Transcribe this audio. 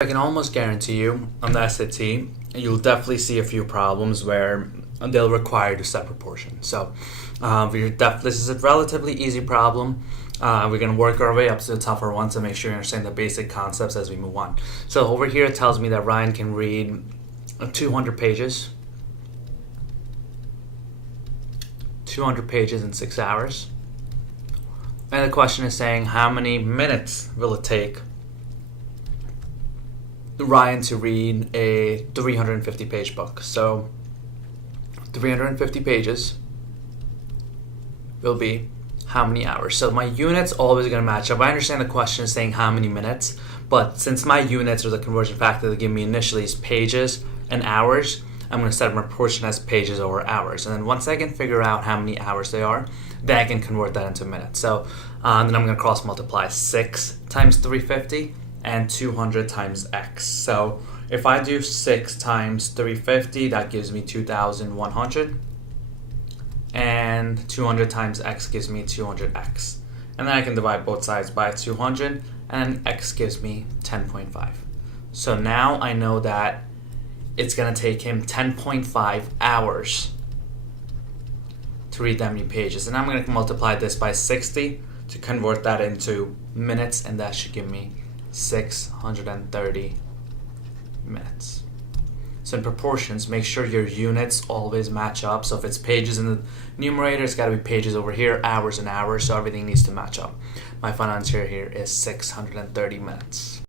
I can almost guarantee you on the SAT, you'll definitely see a few problems where they'll require you to set proportion. So this is a relatively easy problem. We're going to work our way up to the tougher ones to make sure you understand the basic concepts as we move on. So over here it tells me that Ryan can read 200 pages. 200 pages in 6 hours. And the question is saying how many minutes will it take Ryan to read a 350 page book. So 350 pages will be how many hours. So my units always going to match up. I understand the question is saying how many minutes, but since my units or the conversion factor they give me initially is pages and hours, I'm going to set a proportion as pages over hours. And then once I can figure out how many hours they are, then I can convert that into minutes. So then I'm going to cross multiply 6 times 350 and 200 times x. So if I do 6 times 350, that gives me 2,100. And 200 times x gives me 200x. And then I can divide both sides by 200, and x gives me 10.5. So now I know that it's going to take him 10.5 hours to read that many pages. And I'm going to multiply this by 60 to convert that into minutes, and that should give me 630 minutes. So in proportions, make sure your units always match up. So if it's pages in the numerator, it's got to be pages over here, hours and hours, so everything needs to match up. My final answer here is 630 minutes.